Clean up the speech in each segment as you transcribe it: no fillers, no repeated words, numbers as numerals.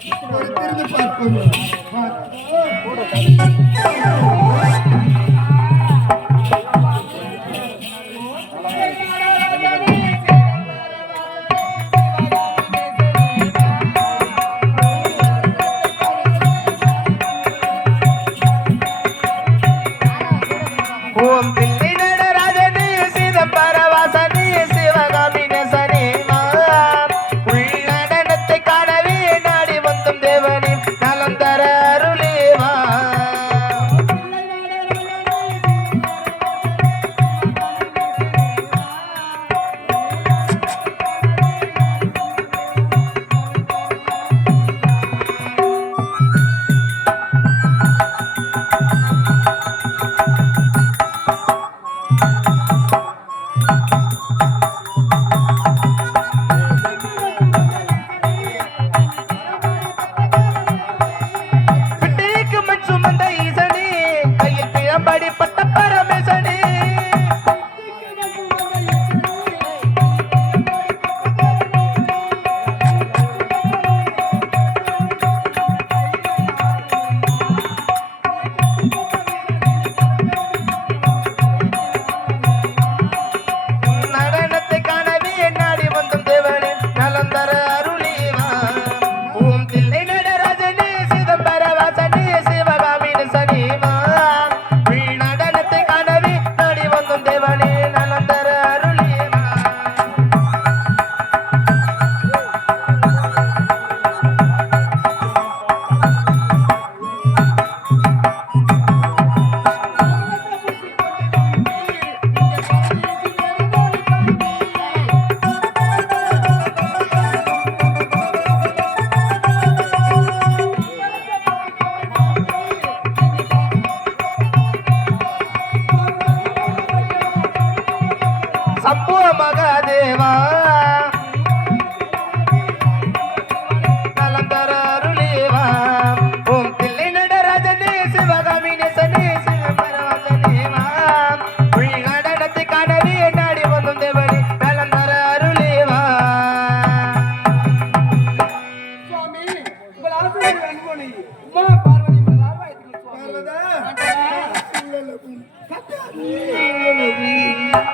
திருந்து பார்ப்போம்.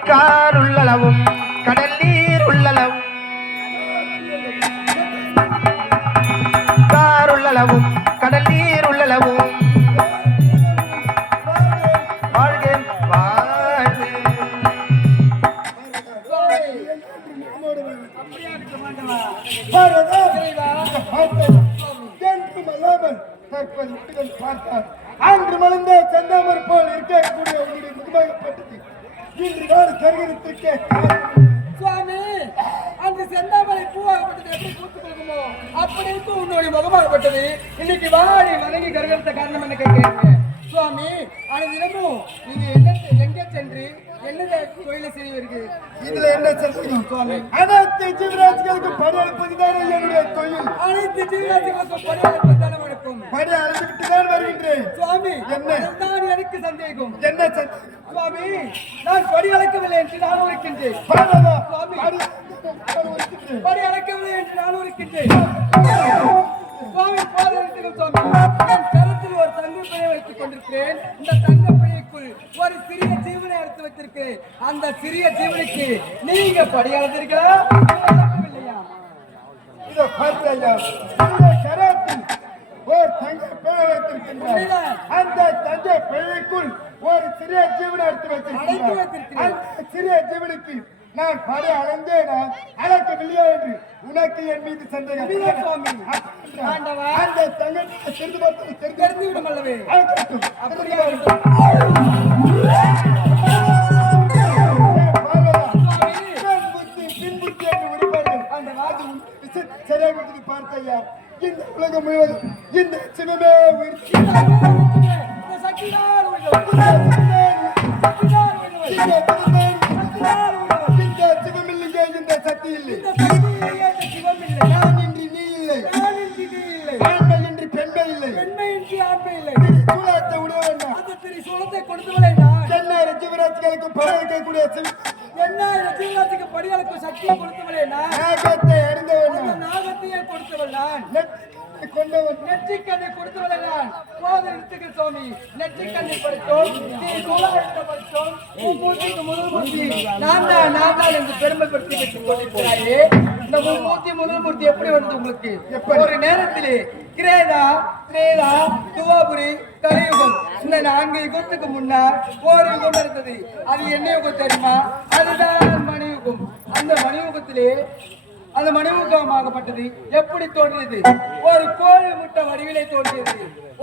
காருள்ளளவும் கடல் நீர் உள்ளளவும் காருள்ளளவும் கடல் நீர் உள்ளளவும் அன்று மலர்ந்த செந்தாமரை போல் இருக்கக்கூடிய உன்னுடைய முகமாகப்பட்டது இன்று நாடு கருகரித்திருக்க சுவாமி அந்த செந்தாமரை பூவாகப்பட்டது எப்படி பூத்து போகுமோ அப்படி இருக்கும் உன்னுடைய முகமாகப்பட்டது இன்னைக்கு வாடி வணங்கி கருகரித்த காரணம் என்ன கேட்கிறீங்க சுவாமி அனைதினமும் நீங்க எங்கே சென்று என்ன தொழிலை செய்வீர்கள் இதுல என்ன சொல்றீங்க சுவாமி அனைத்து ஜீவராசிகளுக்கு பணி அளிப்பதுதான் என்னுடைய தொழில் அனைத்து ஜீவராசிகளுக்கு பணி அளிப்பதுதான் வணக்கம் பணி அளித்துவிட்டு தான் வருகின்றேன் சுவாமி என்ன தான் எனக்கு சந்தேகம் என்ன சந்தேகம் சுவாமி நான் படி அழைக்கவில்லை என்று நானும் இருக்கின்றேன் சுவாமி படி அழைக்கவில்லை என்று நானும் இருக்கின்றேன் சுவாமி பாதத்தில் சுவாமி நான் கருத்தில் ஒரு தங்க பிழை வைத்துக் கொண்டிருக்கிறேன் இந்த தங்க பிழைக்குள் ஒரு சிறிய ஜீவனை அறுத்து வைத்திருக்கிறேன் அந்த சிறிய ஜீவனுக்கு நீங்க படி அழைத்திருக்கிறா இல்லையா இதோ பார்த்தையா இந்த கரத்தில் ஒரு தங்க பிழை வைத்திருக்கின்றார் அந்த தங்க பிழைக்குள் ஒரு சிறிய ஜீவனை அறுத்து வைத்திருக்கிறேன் அந்த சிறிய ஜீவனுக்கு நான் படி அளந்தேனா அழைக்கவில்லையா என்று உனக்கு என் மீது சந்தேகம் அந்த தங்கத்தை தெரிந்து பார்த்து தெரிந்து விடும் அல்லவே அழைக்கட்டும் அப்படியே பின்புத்தி என்று உரிப்பார்கள் அந்த வாது சரியாக பார்த்தையா இந்த உலகம் முழுவதும் இந்த சிவமே சக்தி இல்லை நான் இன்றி நீ இல்லை ஆண்மை இன்றி பெண்மை இல்லை சூழத்தை விட வேண்டாம் சூழத்தை கொடுத்தவளை நான் சென்னை ஜீவராட்சிகளுக்கு படையக்கூடிய என்ன ஜீவராட்சிக்கு படிகளுக்கு சக்தியை கொடுத்தவளே நான் நாகத்தை அறிந்த வேண்டாம் நாகத்தையே கொடுத்தவள் நான் கொண்டவன் நெற்றிக்கண்ணை கொடுத்தவளை நான் போதை நிறுத்துகிற சுவாமி. நெற்றிக்கண்ணை படித்தோம், நீ சூழாயிரத்தை படித்தோம், மூர்த்திக்கு முதல் மூர்த்தி நான் தான் என்று பெருமைப்படுத்தி வைத்துக் கொண்டிருக்கிறாயே. இந்த முதல் மூர்த்தி எப்படி வந்து உங்களுக்கு? ஒரு நேரத்திலே கிரேதா, திரேதா, துவாபுரி, கலியுகம் இந்த 4 யுகத்துக்கு முன்னால் ஒரு யுகம் இருந்தது. அது என்ன யுகம் தெரியுமா? அதுதான் மணியுகம். அந்த மணியுகத்திலே அந்த மணிமுகமாகப்பட்டது எப்படி தோன்றியது? ஒரு கோழி முட்டை வடிவிலே தோன்றியது.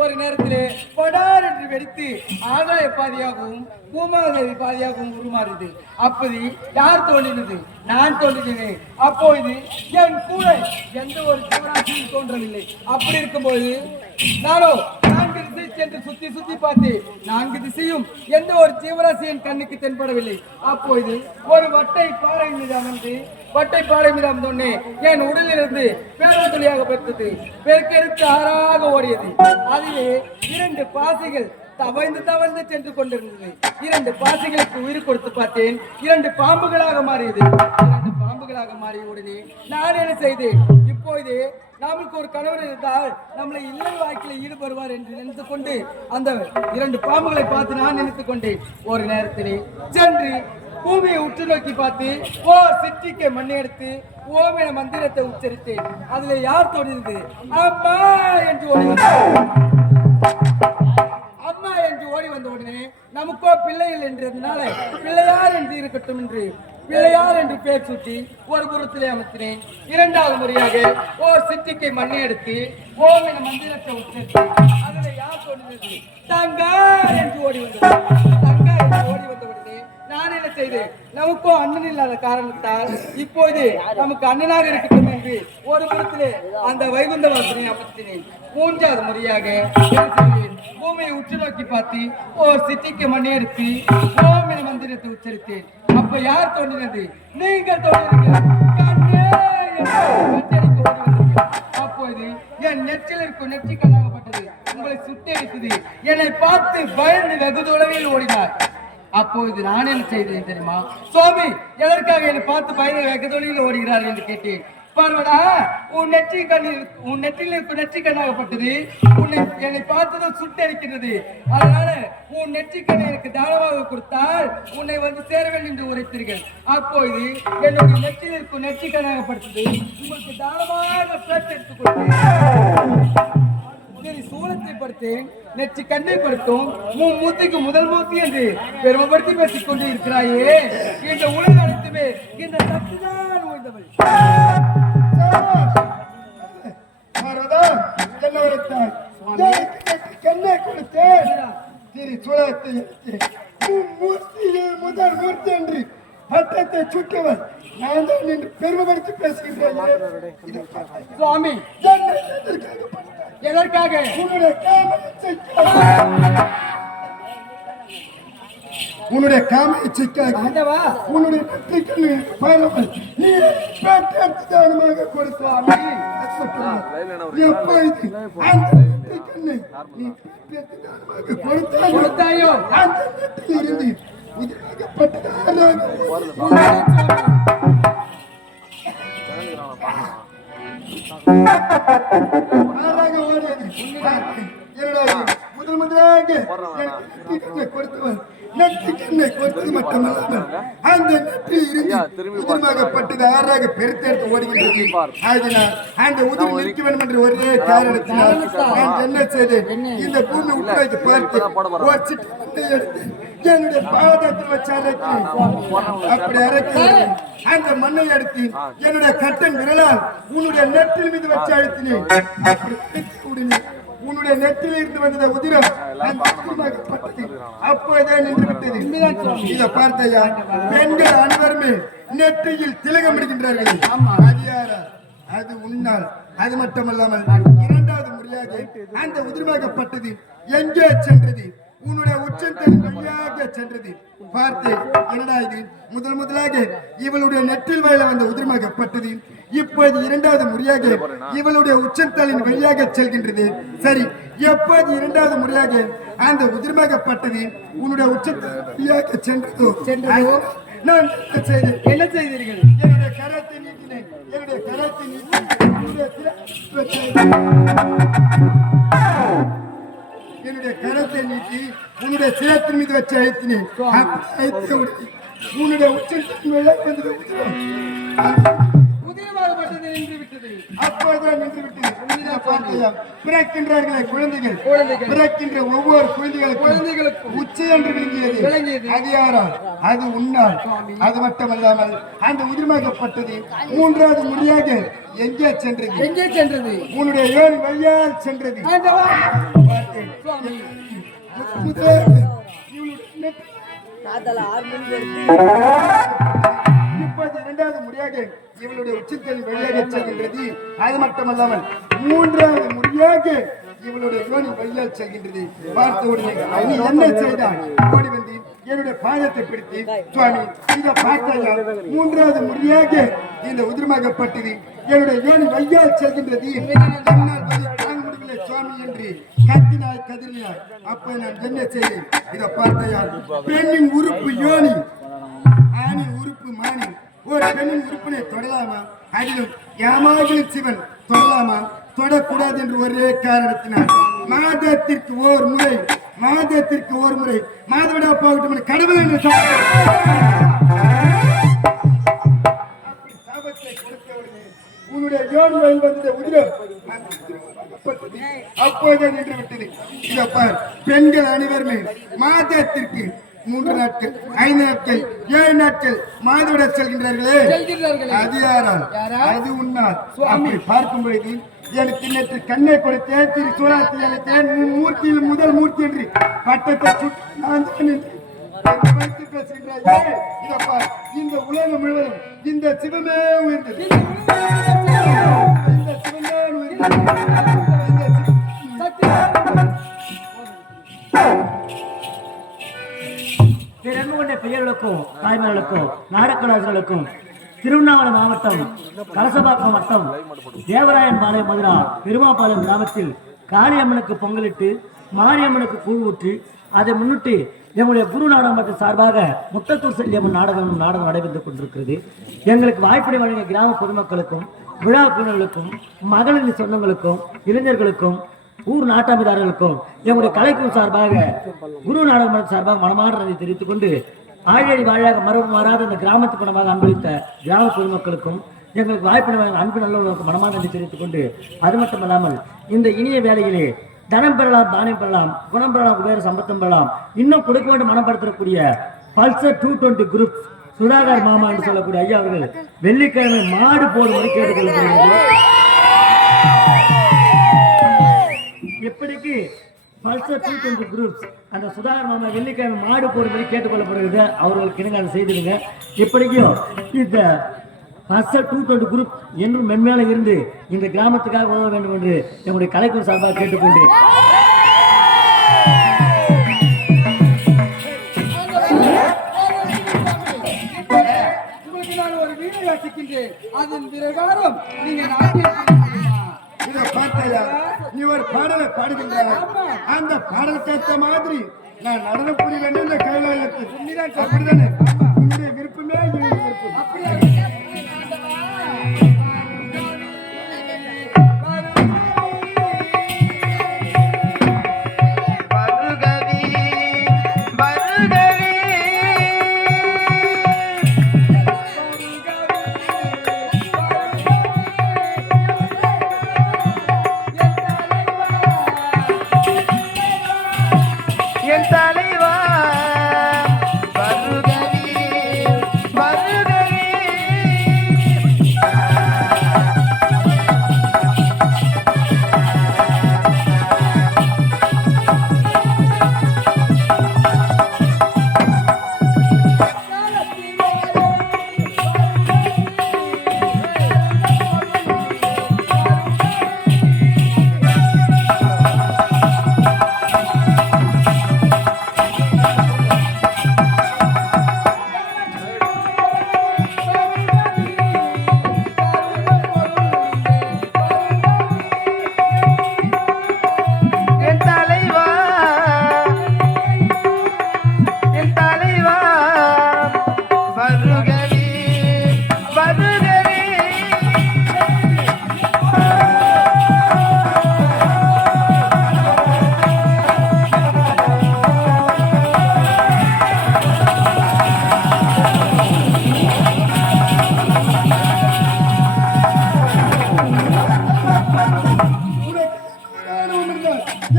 ஒரு நேரத்திலே படார் என்று வெடித்து ஆகாய பாதியாகவும் பூமாதேவி பாதியாகவும் உருமாறியது. அப்படி யார் தோன்றினது? நான் தோன்றினேன். அப்போது என் கூட எந்த ஒரு ஜீவராசியும் தோன்றவில்லை. அப்படி இருக்கும்போது நானோ 4 திசை சென்று சுத்தி பார்த்தேன். 4 திசையும் எந்த ஒரு ஜீவராசியின் கண்ணுக்கு தென்படவில்லை. அப்போது ஒரு வட்டை பாறை மீது அமர்ந்தோன்னே என் உடலிலிருந்து பேரத்துளியாக பெற்றது. பெருக்கெடுத்து ஆறாக ஓடியது. அதிலே 2 பாசைகள் தவழ்ந்து சென்று கொண்டிருந்தது. 2 பாசைகளுக்கு உயிர் கொடுத்து பார்த்தேன். 2 பாம்புகளாக மாறியது. 2 பாம்புகளாக மாறிய உடனே நான் என்ன செய்தேன்? இப்போது நமக்கு ஒரு கணவர் இருந்தால் நம்மளை இல்லற வாழ்க்கையில் ஈடுபடுவார் என்று நினைத்துக் கொண்டு அந்த 2 பாம்புகளை பார்த்து நான் நினைத்துக் கொண்டேன். ஒரு நேரத்திலே சென்று பூமியை உற்று நோக்கி பார்த்து ஓ சிட்டிக்கு மண்ணை எடுத்து ஓம் என மந்திரத்தை உச்சரித்தேன். அதுல யார் தோன்றியது? அம்மா என்று ஓடி அம்மா என்று ஓடி வந்த உடனே நமக்கோ பிள்ளைகள் என்றதுனால பிள்ளையார் என்று இருக்கட்டும் என்று பிள்ளையார் என்று பேர் சுட்டி ஒரு புறத்திலே அமர்த்தினேன். 2வது முறையாக ஓர் சிட்டிக்கை மண்ணை எடுத்து ஓம் என மந்திரத்தை உச்சரித்தேன். அதுல யார் தோன்றியது? தங்கா என்று ஓடி வந்தது. தங்கா என்று ஓடி வந்த உடனே நான் என்ன செய்தேன்? நமக்கோ அண்ணன் இல்லாத காரணத்தால் இப்போது நமக்கு அண்ணனாக இருக்கட்டும் என்று ஒரு புறத்திலே அந்த வைகுந்த வாசனை அமர்த்தினேன். 3வது முறையாக பூமியை உற்று நோக்கி பார்த்து ஒரு சிட்டிக்கு மண்ணை எடுத்து ஓம் என மந்திரத்தை உச்சரித்தேன். அப்ப யார் தோன்றினது? நீங்கள் தோன்றினீர்கள். அப்போது என் நெற்றில் இருக்கும் நெற்றி கண்ணாகப்பட்டது. உங்களை சுட்டெடுத்தது. என்னை பார்த்து பயந்து வெகு தொலைவில் ஓடினார். அப்போது நான் என்ன செய்தேன் தெரியுமா? சுவாமி எதற்காக என்னை பார்த்து பயந்து வெகு தொலைவில் ஓடுகிறார் என்று கேட்டேன். பார்வடா, உன் நெற்றியில் இருக்கும் நெற்றி கண்ணாகப்பட்டது. என்னை பார்த்ததும் சுட்டரிக்கிறது. அதனால உன் நெற்றி கண்ணை எனக்கு தானமாக கொடுத்தால் உன்னை வந்து சேர வேண்டும் என்று உரைத்தீர்கள். அப்போது என்னுடைய நெற்றியில் இருக்கும் நெற்றி கண்ணாகப்பட்டது உங்களுக்கு தானமாக பேச்செடுத்துக் கொடுத்தேன். சூலத்தை படுத்தேன், நெற்றி கண்ணை படுத்தும் மூர்த்திக்கு முதல் மூர்த்தி என்று பெருமைப்படுத்தி பேசிக் கொண்டு இருக்கிறாயே. இந்த உலக அனைத்துமே இந்த சக்திதான் உயர்ந்தவள். கண்ணை கொடுத்தேன். சூலத்தை முதல் மூர்த்தி என்று பட்டத்தை சுட்டவன் நான் தான் என்று பெருமைப்படுத்தி பேசுகிறேன். சுவாமி எதற்காக? உன்னுடைய காம இச்சைக்காக உன்னுடைய நெற்றிக்கு பாலவன் நீ தானமாக கொடுத்தாமி. எப்பொழுது அந்த நெற்றிக்கண்ணை நீ தானமாக கொடுத்தாயோ அந்த நெற்றில் இருந்து முதலாக கொடுத்தவன் நெற்றிக்கண்ணை கொடுத்தது மட்டுமல்லாமல் அந்த நெற்றில் இருந்து பட்டது ஆறாக பெருத்தெடுத்து ஓடுகின்றது. அதனால் அந்த உதிரி நிற்க வேண்டும் என்று ஒரே காரணத்தினால் நான் என்ன செய்தேன்? இந்த பூமி உட்காய்க்கு பார்த்து எடுத்து என்னுடைய பாதத்தில் வச்சு அரைக்கிறேன். அப்படி அரைக்கிறேன். அந்த மண்ணை எடுத்து என்னுடைய கட்டன் விரலால் உன்னுடைய நெற்றில் மீது வச்சு அழுத்தினேன். உன்னுடைய நெற்றில் இருந்து வந்தத உதிரம் அப்போதே நின்று விட்டது. இதை பார்த்தையா, பெண்கள் அனைவருமே நெற்றியில் திலகம் எடுக்கின்றார்கள். அது யாரா? அது உன்னால். அது மட்டுமல்லாமல் 2வது முறையாக அந்த உதிரமாகப்பட்டது எங்கே சென்றது? உன்னுடைய உச்சத்தின் வழியாக சென்றது. பார்த்தேன், என்னடா இது? முதலாக இவளுடைய நெற்றில் வயல வந்த உதிரமாகப்பட்டது இப்போது 2வது முறையாக இவளுடைய உச்சத்தலின் வழியாக செல்கின்றது. சரி, எப்போது 2வது முறையாக அந்த உதிரமாகப்பட்டது உன்னுடைய உச்சத்தின் வழியாக சென்றதோ நான் என்ன செய்தீர்கள்? என்னுடைய கரத்தை நீட்டினேன். என்னுடைய கரத்தை நீட்டி உன்னுடைய என்னுடைய கரத்தை நீட்டி உன்னுடைய சிரத்தின் மீது வச்சு அழுத்தினேன். உன்னுடைய உச்சத்தின் மேலே உதயமாகப்பட்டது நின்று விட்டது. அப்போதுதான் நின்று விட்டது. பிறக்கின்றார்களே குழந்தைகள், பிறக்கின்ற ஒவ்வொரு குழந்தைகளுக்கும் உச்சி என்று விளங்கியது. அது யாரால்? அது உன்னால். அது மட்டுமல்லாமல் அந்த உதிர்மாகப்பட்டது மூன்றாவது முறையாக எங்கே சென்றது? உன்னுடைய ஏழு வழியால் சென்றது. இப்போது இரண்டாவது முறையாக இவளுடைய உச்சத்தில் வெளியாக செல்கின்றது. அது மட்டுமல்லாமல் மூன்றாவது முறையாக இவளுடைய யோனி வழியால் செல்கின்றது. பார்த்த உடனே நீ என்ன செய்தாய்? ஓடி வந்து என்னுடைய பாதத்தை பிடித்து, சுவாமி இதை பார்த்தாயா? மூன்றாவது முறையாக இந்த உதிரமாகப்பட்டது என்னுடைய யோனி வழியால் செல்கின்றது. என்னால் தாங்க முடியவில்லை சுவாமி என்று கத்தினாய், கதிரினாய். அப்ப நான் என்ன செய்தேன்? இதை பார்த்தாயா? பெண்ணின் உறுப்பு யோனி, ஆணின் உறுப்பு மானி. ஒரு பெண்ணின் உறுப்பினை தொடலாமா? அதிலும் யாமாகிலும் சிவன் தொடலாமா? தொடக்கூடாது என்று ஒரே காரணத்தினால் மாதத்திற்கு ஒரு முறை மாதவிடா போகட்டும் கடவுள் என்று சாபத்தை கொடுத்தவர்களே, உன்னுடைய யோனி வந்த உதிரம் அப்போதே நின்று விட்டது. இதை பார், பெண்கள் அனைவருமே மாதத்திற்கு 3 நாட்கள், 5 நாட்கள், 7 நாட்கள் மாதவிட செல்கின்றார்களே. அது யாரால்? அது உன்னால். அப்படி பார்க்கும் பொழுது எனக்கு நேற்று கண்ணை கொடுத்தேன், திரு சூழாத்தி அழைத்தேன், மூர்த்தியில் முதல் மூர்த்தி என்று பட்டத்தை நான் தான் பேசுகின்றாய். இதப்பா, இந்த உலகம் முழுவதும் இந்த சிவமே உயர்ந்தது. இந்த சிவமே உயர்ந்தது. பேரன்பு கொண்ட பெரியவர்களுக்கும் தாய்மார்களுக்கும் நாடக்கலாசிகளுக்கும் திருவண்ணாமலை மாவட்டம் கலசபாக்கம் வட்டம் தேவராயன் பாளையம் மதுரா பெருமாபாளையம் கிராமத்தில் காளியம்மனுக்கு பொங்கலிட்டு மாரியம்மனுக்கு கூழ் ஊற்றி அதை முன்னிட்டு எங்களுடைய குரு நாடகத்தின் சார்பாக முத்தத்தூர் செல்லியம்மன் நாடகம் நடைபெற்று கொண்டிருக்கிறது. எங்களுக்கு வாய்ப்படை வழங்கிய கிராம பொதுமக்களுக்கும் விழா குழுக்களுக்கும் மகளிர் சொந்தங்களுக்கும் இளைஞர்களுக்கும் ஊர் நாட்டாமிதாரர்களுக்கும் எங்களுடைய கலைக்குழு சார்பாக குரு நாடகம் சார்பாக மனமார்ந்த நன்றி தெரிவித்துக் கொண்டு ஆழி வாழாக மரபு மாறாத இந்த கிராமத்து பணமாக அன்பளித்த கிராம பொதுமக்களுக்கும் எங்களுக்கு வாய்ப்பு அன்பு நல்லவர்களுக்கும் மனமார்ந்த நன்றி தெரிவித்துக் கொண்டு அது மட்டுமல்லாமல் இந்த இனிய வேலையிலே தனம் பெறலாம், தானியம் பெறலாம், குணம் பெறலாம், குபேர சம்பத்தம் பெறலாம், இன்னும் கொடுக்க வேண்டும் மனப்படுத்தக்கூடிய பல்சர் 220 குரூப் சுதாகர் மாமா என்று சொல்லக்கூடிய ஐயா அவர்கள் வெள்ளிக்கிழமை மாடு போடும்படி கேட்டுக்கொள்ளப்படுகிறது. எப்படிக்கு பல்சர் 220 குரூப்ஸ் அந்த சுதாகர் மாமா வெள்ளிக்கிழமை மாடு போடும்படி கேட்டுக்கொள்ளப்படுகிறது. அவர்களுக்கு இணங்க அதை செய்திருங்க. எப்படிக்கும் இந்த பல்சர் 220 குரூப் என்றும் மென்மேல இருந்து இந்த கிராமத்துக்காக உதவ வேண்டும் என்று என்னுடைய கலைக்குழு சார்பாக கேட்டுக்கொண்டு உங்களுக்கு நான் ஒரு வீடு வாசிக்கின்றேன். அதன் பிரகாரம் நீங்க நீ ஒரு பாடலை பாடுகின்றாய். அந்த பாடலுக்கு ஏற்ற மாதிரி நான் நடனம் புரிய வேண்டும். இந்த கைலாயத்தில் அப்படிதானே? உன்னுடைய விருப்பமே என்னுடைய விருப்பம். என் தலைவா வருகவி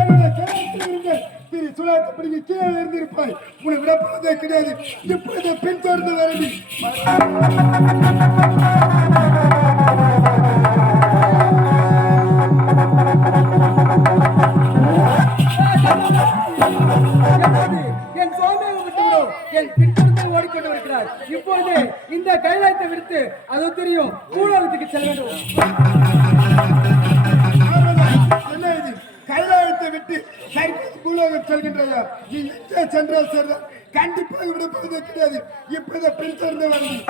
என்னுடைய சரத்தில் இருந்து திரு சுழாத்தப்படிக்கு கீழே இருந்திருப்பாய். உன்னை விடப்போவதே கிடையாது. இப்பொழுது பின்தொடர்ந்து வரவி. என் சுவாமியை விட்டுவிடும். என் பின்தொடர்ந்து ஓடிக்கொண்டு இருக்கிறார். இப்பொழுது இந்த கைலாயத்தை விடுத்து அது தெரியும் பூலோகத்துக்கு செல்ல வேண்டும். என்ன இது? கைலாயத்தை விட்டு பூலோகம் செல்கின்றதா? நீ எங்கே சென்றால் சரிதான், கண்டிப்பாக விடப்போவதே கிடையாது. இப்போதை பின்தொடர்ந்து வரணும்.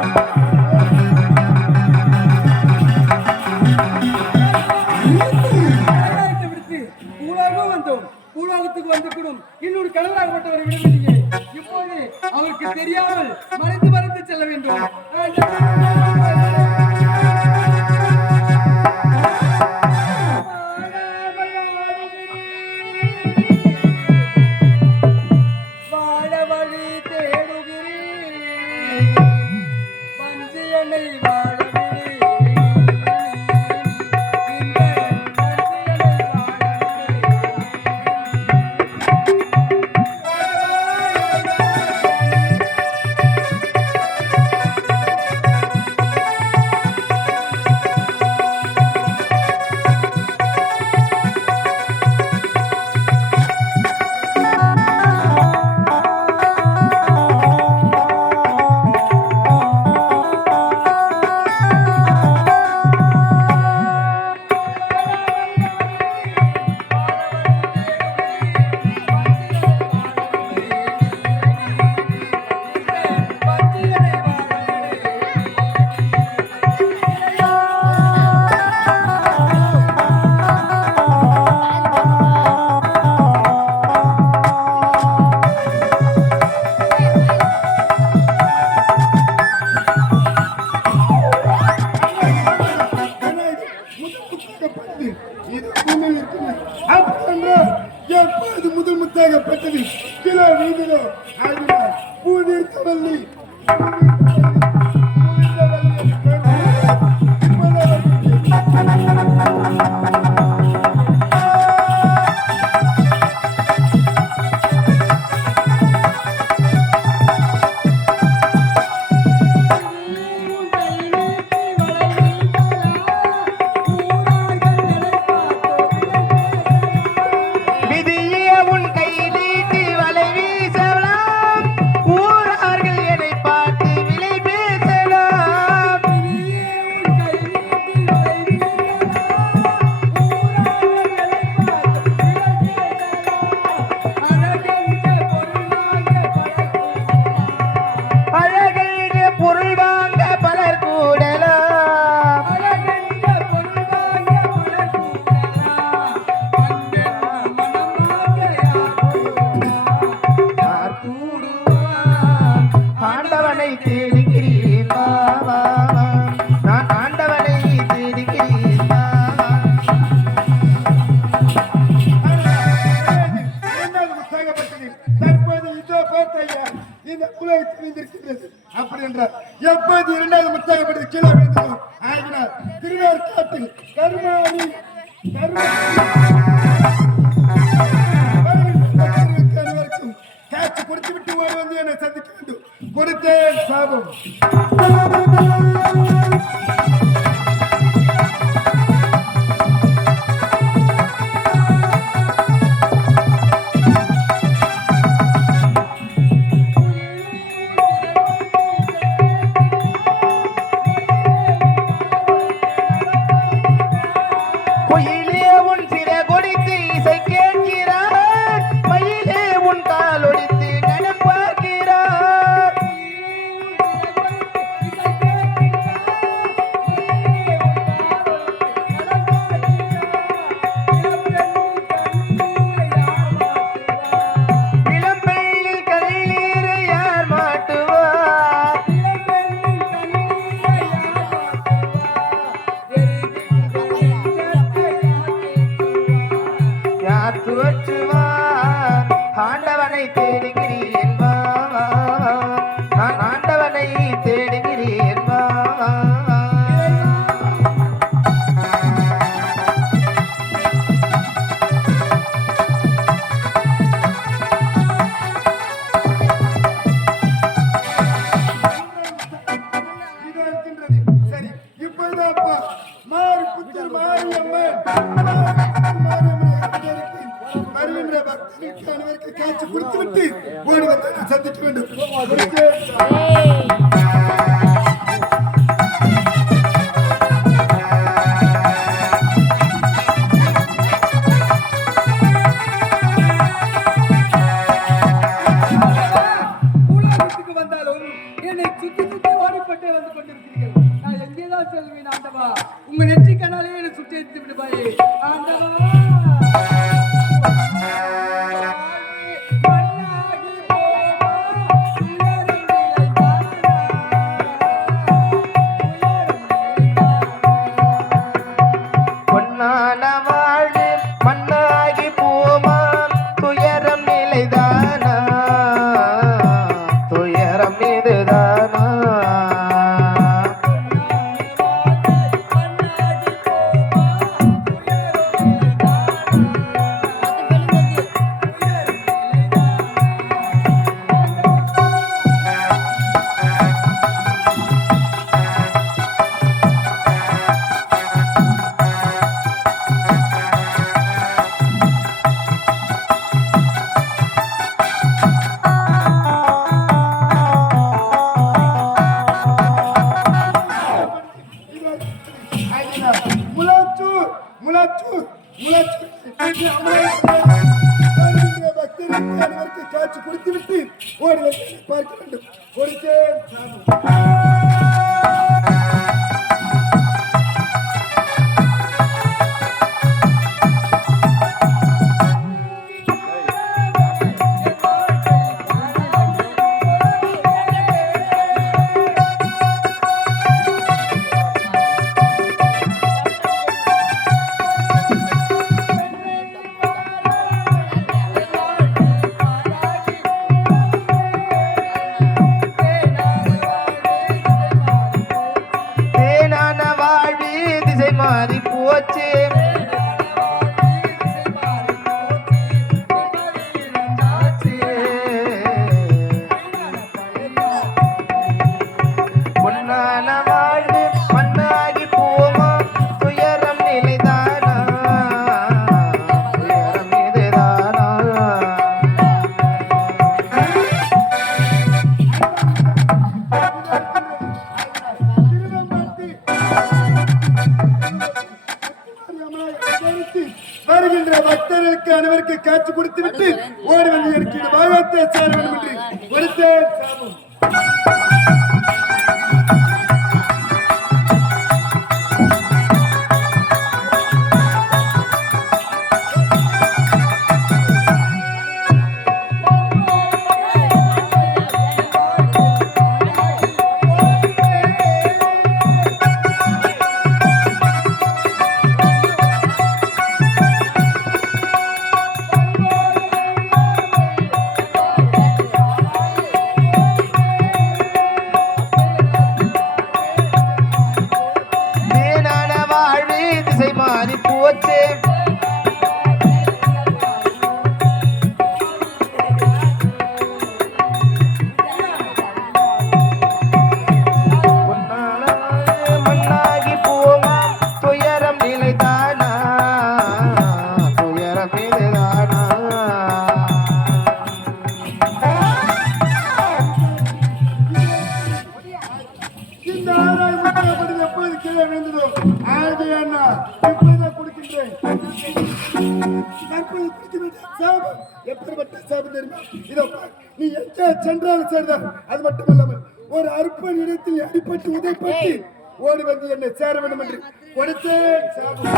கைலாயத்தை விடுத்து பூலோகம் வந்தோம். பூலோகத்துக்கு வந்துவிடும். இன்னொரு கடவுளாகப்பட்டவரை விடுவீங்க. இப்போது அவருக்கு தெரியாமல் மறைந்து மறைந்து செல்ல வேண்டும். வாழ வழி தேடுகிறேன் வஞ்சியனை முதல் முத்தாக பெற்றது கிலோ வீதிலோ பூதீர்த்தவல்லி. அப்படி என்றார். எப்போது இரண்டாவது முத்தாகப்பட்டது கீழே விழுந்தது ஆகினார். திருவேற்காட்டில் கருமாரி அனைவருக்கும் காட்சி கொடுத்து விட்டு ஓடி வந்து என்னை சந்திக்க வேண்டும். கொடுத்தேன் சாபம். ஆண்டவனை தேடுகிறேன் நான் ஆண்டவனை தேடுகிறேன் பக்தர்களுக்கு அனைவருக்கு காட்சி கொடுத்துவிட்டு ஓடி வந்து நான் சந்திக்க வேண்டும். உலகத்துக்கு வந்தாலும் என்னை சுத்தி சுத்தி ஓடிப்பட்டே வந்து கொண்டிருக்கிறீர்கள். நான் எங்கேதான் செல்வேன் ஆண்டவா? உங்க நெற்றி கண்ணாலே என்னை சுற்றி எடுத்து விடுவாயே ஆண்டவா. பொன்னான வாழ்வு மண்ணாகி போமா துயரம் நிலைதானா துயரம் இதுதானா முலாச்சூர் முலாச்சூர் முலாச்சூர் பக்தர்களுக்கு அனைவருக்கு காட்சி கொடுத்துவிட்டு ஓடி வந்து பார்க்க வேண்டும். கொடுத்தேன் தேனான வாழ்வு திசை மாறி போச்சு பொன்னான வாழ்வு மண்ணாகி போமா துயரம் நிலைதானா துயரம் இதுதானா வருகின்ற பக்தர்களுக்கு அனைவருக்கு காட்சி கொடுத்துவிட்டு ஓடி வந்து எனக்கு பாகத்தை சேர வேண்டும் என்று கொடுத்தேன் சாபம். தேனான வாழ்வு திசை மாறி போச்சு பொன்னான வாழ்வு மண்ணாகி போமா துயரம் நிலைதானா துயரம் இதுதானா இந்த ஆராய் முத்திரப்படி எப்பொழுது கீழே விழுந்ததோ ஆழ்ந்த அண்ணா எப்பொழுதுதான் கொடுக்கின்றேன். தற்போது கொடுக்கின்ற சாபம் எப்படிப்பட்ட சாபம் தெரியுமா? இதோ பார், நீ எங்கே சென்றாலும் சரிதான். அது மட்டுமல்லாமல் ஒரு அற்பன் இடத்தில் அடிபட்டு உதைப்பட்டு ஓடி வந்து என்னை சேர வேண்டும் என்று கொடுத்தேன் சாபம்.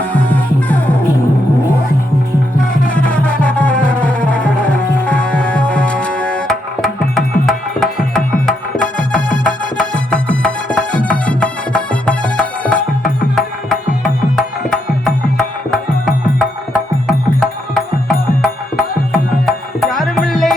யாருமில்லை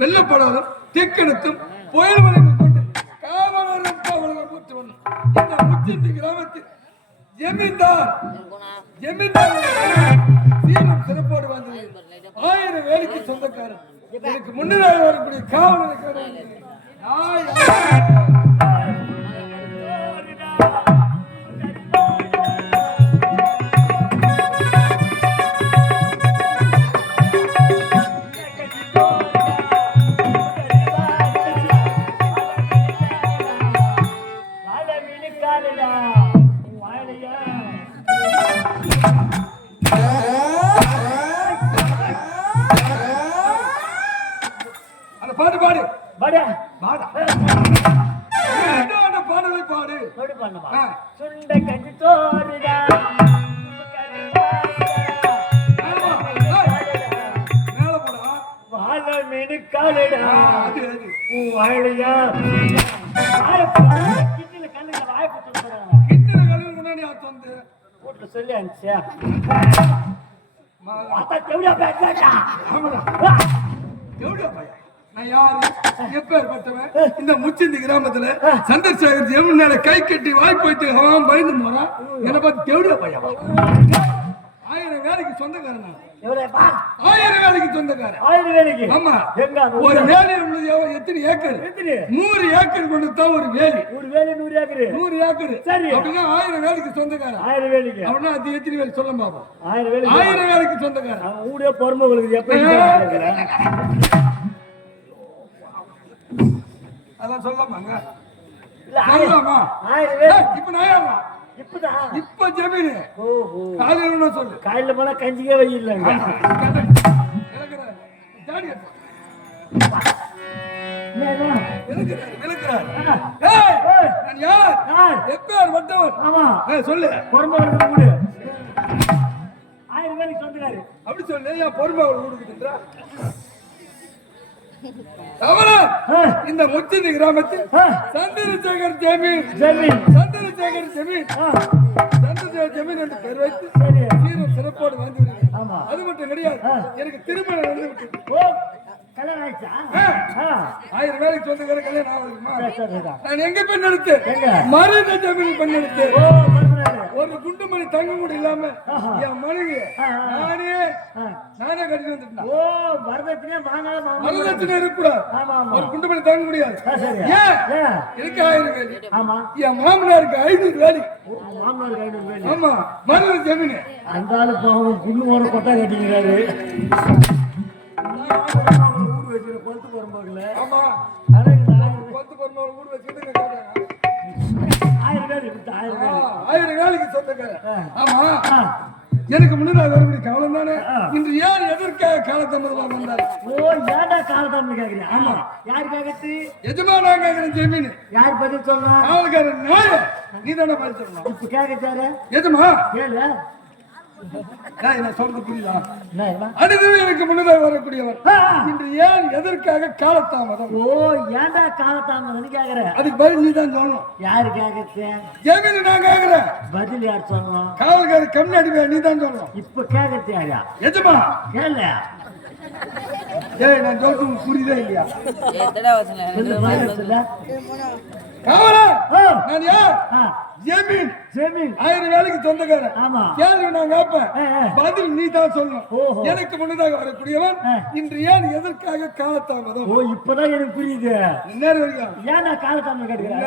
வெள்ளப்படாதும் தெக்கெடுத்தும் புயல் வரைக்கும் கொண்டு காவலரும் காவலரும் போட்டு வந்தோம். இந்த முச்சந்தி கிராமத்தில் ஜமீன்தார் சீரும் சிறப்போடு வந்தது 1000 வேலைக்கு சொந்தக்காரன். எனக்கு முன்னதாக வரக்கூடிய காவலருக்கு பாட்டு பாடு பாடு பாடலை பாடு சுண்ட கஞ்சி தோறுடா மேல போடா வாழ மினுக்காலடா வாழையா கிட்டில கண்ணுல வாய்ப்பு சொல்றாங்க கிட்டில கல்வி முன்னாடி வந்து வீட்டுல சொல்லி அனுப்பிச்சியா எவ்வளோ பேசாட்டா எவ்வளோ பையன் நான் யாரு எப்பேற்பட்டவன் இந்த முச்சந்தி கிராமத்துல சந்திரசேகர் ஜெமினால கை கட்டி வாய் போயிட்டு அவன் பயந்து போறான் என்னை பார்த்து எவ்வளோ பையன் 1000 வேலைக்கு சொந்தக்காரன் 1000 வேலைக்கு சொந்தக்காரன் 1000 வேலைக்கு ஆமா ஒரு வேலை உள்ளது எத்தனை ஏக்கர் 100 ஏக்கர் கொண்டு தான் ஒரு வேலி ஒரு வேலை 100 ஏக்கர் 100 ஏக்கர் சரி அப்படின்னா 1000 வேலைக்கு சொந்தக்காரன் 1000 வேலைக்கு அப்படின்னா அது எத்தனை வேலை சொல்ல பாப்போம் 1000 வேலைக்கு சொந்தக்காரன் அவன் ஊரே பொறுமைகளுக்கு எப்படி அதான் சொல்லமாங்க இல்ல சொல்லலாமா 1000 வேலை இப்ப நான் ஏறலாம் இப்பதான் இப்ப ஜமீன் ஓஹோ காலையில சொல்லு காலையில போனா கஞ்சிக்கே வை இல்லைங்க சொல்லு பொறுமை வீடு 1000 வேலைக்கு சொந்தக்காரு அப்படி சொல்லு என் பொறுமை வீடுக்குன்றா இந்த முச்சந்தி கிராமத்தில் சந்திரசேகர் ஜமீன் என்று பெயர் வைத்து சீரும் சிறப்போடு வந்து அது மட்டும் கிடையாது எனக்கு திருமணம் நடந்து விட்டு கல்யாணம் ஆயிடுச்சா 1000 வேலைக்கு சொந்தக்கார கல்யாணம் ஆகுதுமா நான் எங்க பெண் எடுத்து மருத ஜமீன் பெண் எடுத்து ஒரு குண்டுமணி தங்க கூட இல்லாம என் மனைவி நானே கட்டி வந்துட்டேன் ஓ வரதட்சணை வரதட்சணை இருக்கக்கூடாது ஒரு குண்டுமணி தாங்க முடியாது எனக்கு 1000 வேலி என் மாமனாருக்கு 500 வேலி ஆமா மருத ஜமீன் அந்த ஆளு பாவம் குண்டு போற கொட்டா கட்டிக்கிறாரு ஊர் வச்சு கொத்து போறம்போதுல ஆமா கொத்து போறம்போது ஊர் வச்சுட்டு 1000 வேலைக்கு சொந்தக்காரன் ஆமா எனக்கு முன்னாடி வரக்கூடிய காலம் தானே இன்று ஏன் எதற்காக காலதாமதமா வந்தாரு ஓ ஏடா காலதாமதம் கேக்குறீங்க ஆமா யார் கேக்குது எஜமானா கேக்குறேன் ஜமீன் யார் பதில் சொல்லணும் காவல்காரன் நாய நீ தானே பதில் சொல்லணும் இப்ப கேக்குறாரு எஜமா கேளு நான் சொல்றது புரியுதா அடுத்து எனக்கு முன்னதாக வரக்கூடியவர் இன்று ஏன் எதற்காக காலதாமதம் ஓ ஏன்டா காலதாமதம் கேக்குற அதுக்கு பதில் நீ தான் சொல்லணும் யாரு கேக்குறது ஜமீன் நான் கேக்குறேன் பதில் யார் சொல்லணும் காவல்காரர் கம்மி அடிப்பா நீ தான் சொல்லணும் இப்ப கேக்குறது யாரா எஜமா கேளு ஏய் நான் சொல்றது புரியுதா இல்லையா காவலா நான் யார் ஜமீன் 1000 வேலைக்கு சொந்தக்காரன் ஆமா கேள்வி நான் கேட்பேன் பதில் நீ தான் சொல்லணும் எனக்கு முன்னதாக வரக்கூடியவன் இன்று ஏன் எதற்காக காலதாமதம் ஓ இப்பதான் எனக்கு புரியுது நேரம் வரைக்கும் ஏன் நான் காலதாமதம் கேட்கிறேன்